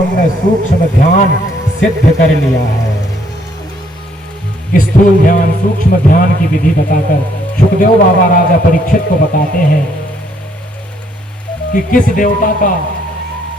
हमने सूक्ष्म ध्यान सिद्ध कर लिया है। स्थूल ध्यान सूक्ष्म ध्यान की विधि बताकर सुखदेव बाबा राजा परीक्षित को बताते हैं कि किस देवता का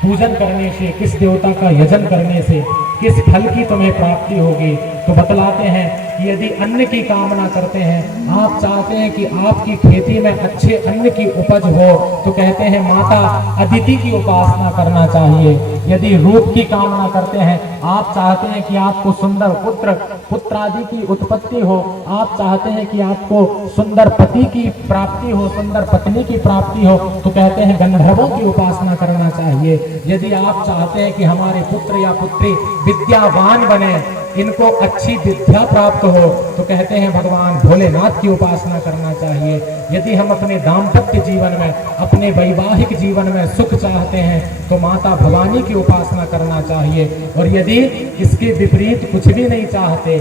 पूजन करने से, किस देवता का यजन करने से किस फल की तुम्हें प्राप्ति होगी। तो बतलाते हैं कि यदि अन्न की कामना करते हैं, आप चाहते हैं कि आपकी खेती में अच्छे अन्न की उपज हो, तो कहते हैं माता अदिति की उपासना करना चाहिए। यदि रूप की कामना करते हैं, आप चाहते हैं कि आपको सुंदर पुत्र आदि की उत्पत्ति हो, आप चाहते हैं कि आपको सुंदर पति की प्राप्ति हो, सुंदर पत्नी की प्राप्ति हो, तो कहते हैं गंधर्वों की उपासना करना चाहिए। यदि आप चाहते हैं कि हमारे पुत्र या पुत्री विद्यावान बने, इनको अच्छी विद्या प्राप्त हो, तो कहते हैं भगवान भोलेनाथ की उपासना करना चाहिए। यदि हम अपने दाम्पत्य जीवन में, अपने वैवाहिक जीवन में सुख चाहते हैं, तो माता भवानी की उपासना करना चाहिए। और यदि इसके विपरीत कुछ भी नहीं चाहते,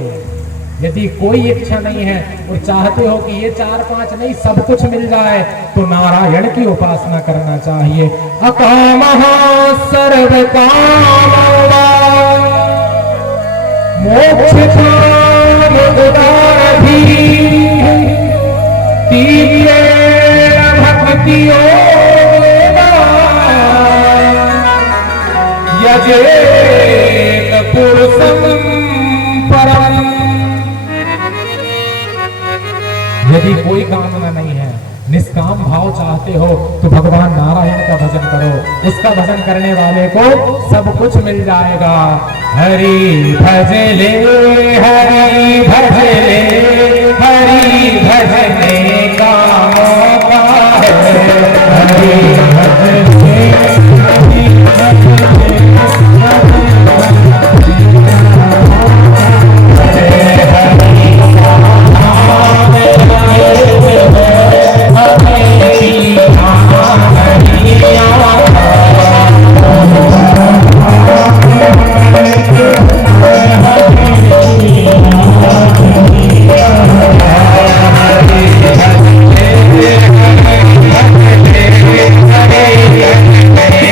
यदि कोई इच्छा नहीं है और चाहते हो कि ये 4-5 नहीं सब कुछ मिल जाए, तो नारायण की उपासना करना चाहिए। अकामः सर्व कामः मोक्षकाम उदारधि तीव्रेण भक्तियो यजेत पुरुषं परम। यदि कोई कामना नहीं है, निष्काम भाव चाहते हो, तो भगवान नारायण का भजन करो। उसका भजन करने वाले को सब कुछ मिल जाएगा। हरि भजले हरि भजले हरि भजने का मौका है। हरि भजले हरि भजले हरे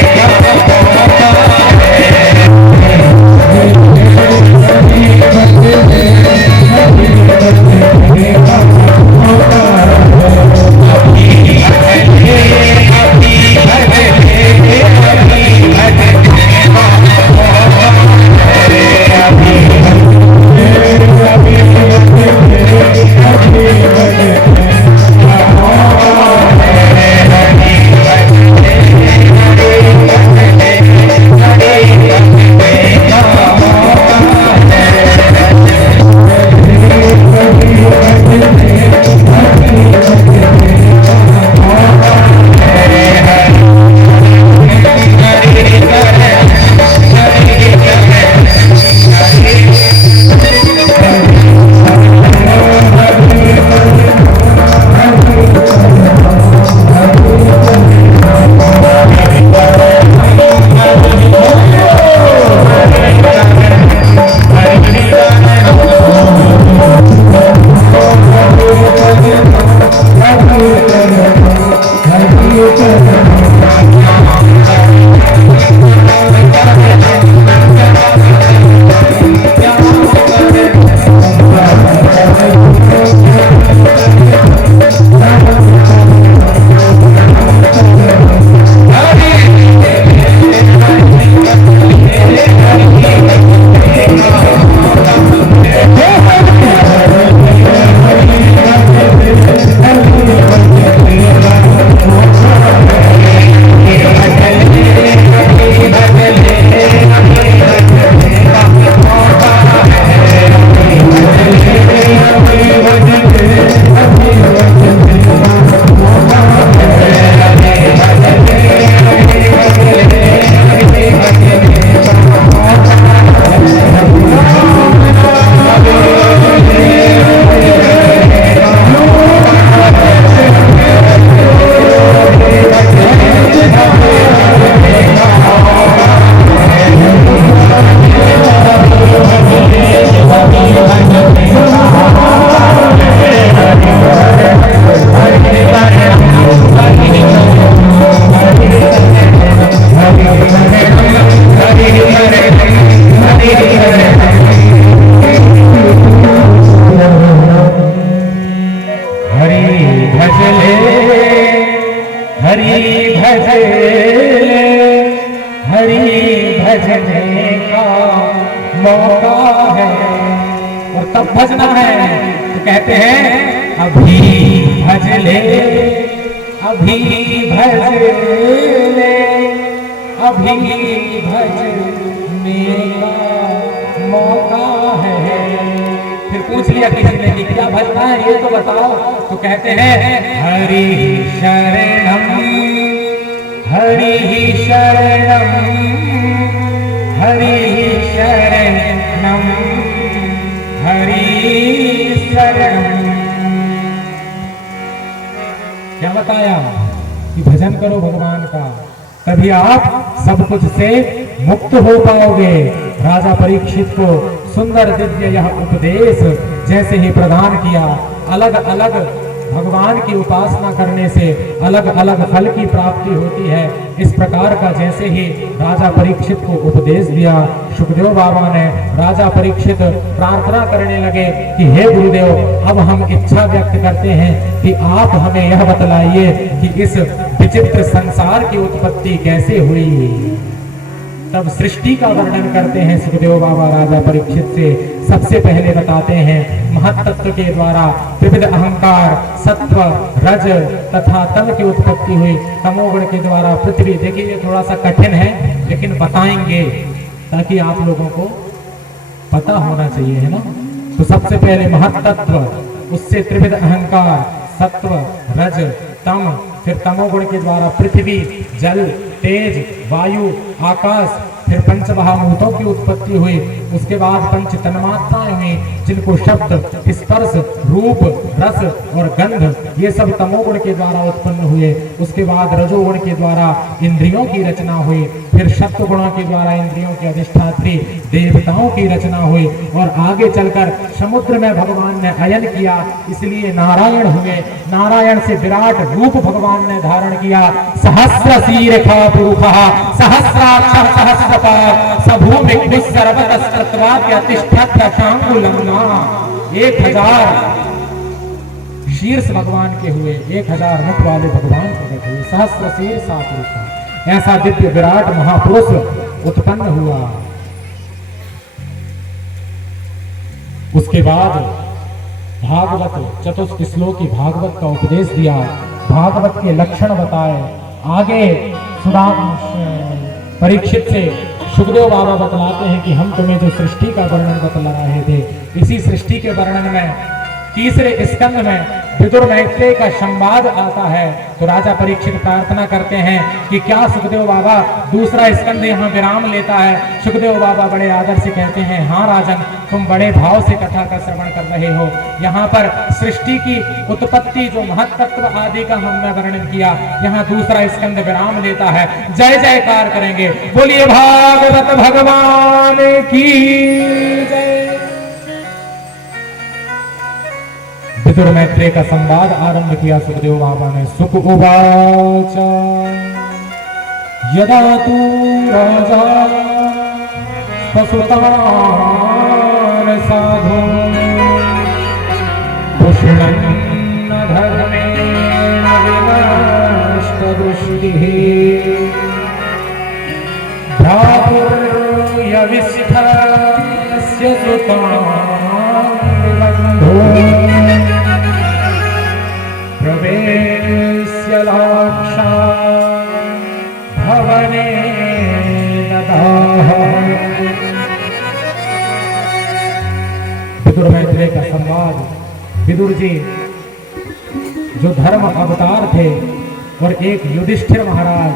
भजने का मौका है। और तब भजना है तो कहते हैं अभी भज ले, अभी भज ले, अभी भजने का मौका है। फिर पूछ लिया किसी ने कि क्या भजना है ये तो बताओ, तो कहते हैं हरि शरणम, हरि शरणम, हरि शरणम, हरि शरणम। क्या बताया कि भजन करो भगवान का, तभी आप सब कुछ से मुक्त हो पाओगे। राजा परीक्षित को सुंदर दिव्य यह उपदेश जैसे ही प्रदान किया, अलग अलग भगवान की उपासना करने से अलग अलग फल की प्राप्ति होती है। इस प्रकार का जैसे ही राजा परीक्षित को उपदेश दिया, सुखदेव बाबा ने राजा परीक्षित प्रार्थना करने लगे कि हे गुरुदेव, अब हम इच्छा व्यक्त करते हैं कि आप हमें यह बतलाइए कि इस विचित्र संसार की उत्पत्ति कैसे हुई। तब सृष्टि का वर्णन करते हैं सुखदेव बाबा राजा परीक्षित से। सबसे पहले बताते हैं महत्त्व के द्वारा विविध अहंकार, सत्व, रज तथा तम की उत्पत्ति हुई। तमोगुण के द्वारा पृथ्वी। देखिए ये थोड़ा सा कठिन है लेकिन बताएंगे ताकि आप लोगों को पता होना चाहिए, है ना। तो सबसे पहले महत्त्व, उससे त्रिविध अहंकार, सत्व, रज, तम, फिर तमोगुण के द्वारा पृथ्वी, जल, तेज, वायु, आकाश, फिर पंच महाभूतों की उत्पत्ति हुई। उसके बाद पंच तन्मात्राएं हुई जिनको शब्द, स्पर्श, रूप, रस और गंध ये सब तमोगुण के द्वारा उत्पन्न हुए। उसके बाद रजोगुण के द्वारा इंद्रियों की रचना हुई। फिर सत्व गुणों के द्वारा इंद्रियों की अधिष्ठात्री देवताओं की रचना हुई। और आगे चलकर समुद्र में भगवान ने अयन किया, इसलिए नारायण हुए। नारायण से विराट रूप भगवान ने धारण किया। सहस्र शीर्षा पुरुषः सहस्राक्षः सहस्रपाद सभूमि सर्वतस्तत्वाद्यतिष्ठत् शांगुलम्ना। 1000 शीर्ष भगवान के हुए, 1000 मुख वाले भगवान प्रकट हुए। सहस्र शीर्षा पुरुषः, ऐसा दिव्य विराट महापुरुष उत्पन्न हुआ। उसके बाद भागवत चतुर्थ श्लोकी भागवत का उपदेश दिया, भागवत के लक्षण बताए। आगे परीक्षित से सुखदेव बाबा बतलाते हैं कि हम तुम्हें जो सृष्टि का वर्णन बतला रहे थे, इसी सृष्टि के वर्णन में तीसरे स्कंद में विदुर मैत्रेय का संवाद आता है। तो राजा परीक्षित प्रार्थना करते हैं कि क्या सुखदेव बाबा दूसरा स्कंद यहाँ विराम लेता है। सुखदेव बाबा बड़े आदर से कहते हैं, हाँ राजन, तुम बड़े भाव से कथा का श्रवण कर रहे हो। यहाँ पर सृष्टि की उत्पत्ति जो महत्त्व आदि का हमने वर्णन किया, यहाँ दूसरा स्कंद विराम लेता है। जय जयकार करेंगे, बोलिए भागवत भगवान की जय। विदुर मैत्रेय का संवाद आरंभ किया सुखदेव बाबा ने। सुख उवाच यदा तू राजा स्वसुतान् साधु पुष्णन् धर्मेण विनष्टदृष्टिः भ्रातुर्यविष्ठस्य सुतान् प्रवेश्य लाक्षा भवने ददाह। विदुर मैत्रेय का संवाद। विदुर जी जो धर्म अवतार थे और एक युधिष्ठिर महाराज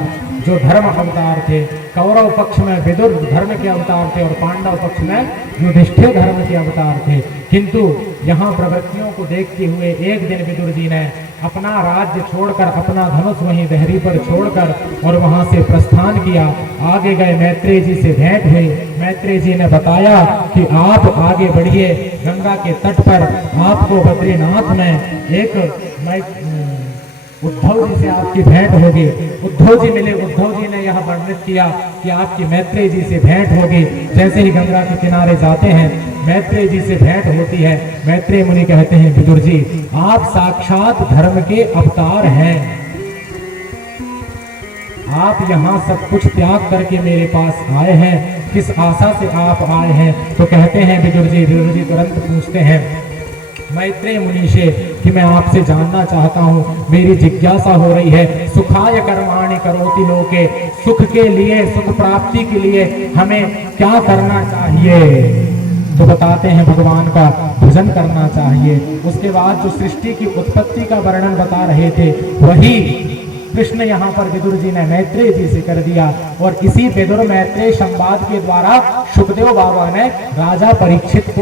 जो धर्म अवतार थे। कौरव पक्ष में विदुर धर्म के अवतार थे और पांडव पक्ष में युधिष्ठिर धर्म के अवतार थे। किंतु यहाँ प्रवृत्तियों को देखते हुए एक दिन विदुर जी ने अपना राज्य छोड़कर, अपना धनुष वहीं दहरी पर छोड़कर और वहां से प्रस्थान किया। आगे गए, मैत्रेय जी से भेंट हुई। मैत्रेय जी ने बताया कि आप आगे बढ़िए, गंगा के तट पर आपको बद्रीनाथ में एक उद्धव जी से आपकी भेंट होगी। उद्धव जी मिले। उद्धव जी ने यह वर्णित किया कि आपकी मैत्रेय जी से भेंट होगी। जैसे ही गंगा के किनारे जाते हैं, मैत्रेय जी से भेंट होती है। मैत्रेय मुनि कहते हैं, विदुर जी आप साक्षात धर्म के अवतार हैं। आप यहाँ सब कुछ त्याग करके मेरे पास आए हैं, किस आशा से आप आए हैं? तो कहते हैं विदुर जी तुरंत पूछते हैं मैत्रेय मुनि से कि मैं आपसे जानना चाहता हूँ, मेरी जिज्ञासा हो रही है, सुखाय कर्माणि करोति लोके, सुख के लिए, सुख प्राप्ति के लिए हमें क्या करना चाहिए? तो बताते हैं भगवान का भजन करना चाहिए। उसके बाद जो सृष्टि की उत्पत्ति का वर्णन बता रहे थे वही कृष्ण यहाँ पर विदुर जी ने मैत्रेय जी से कर दिया, और इसी विदुर मैत्रेय संवाद के द्वारा सुखदेव बाबा ने राजा परीक्षित को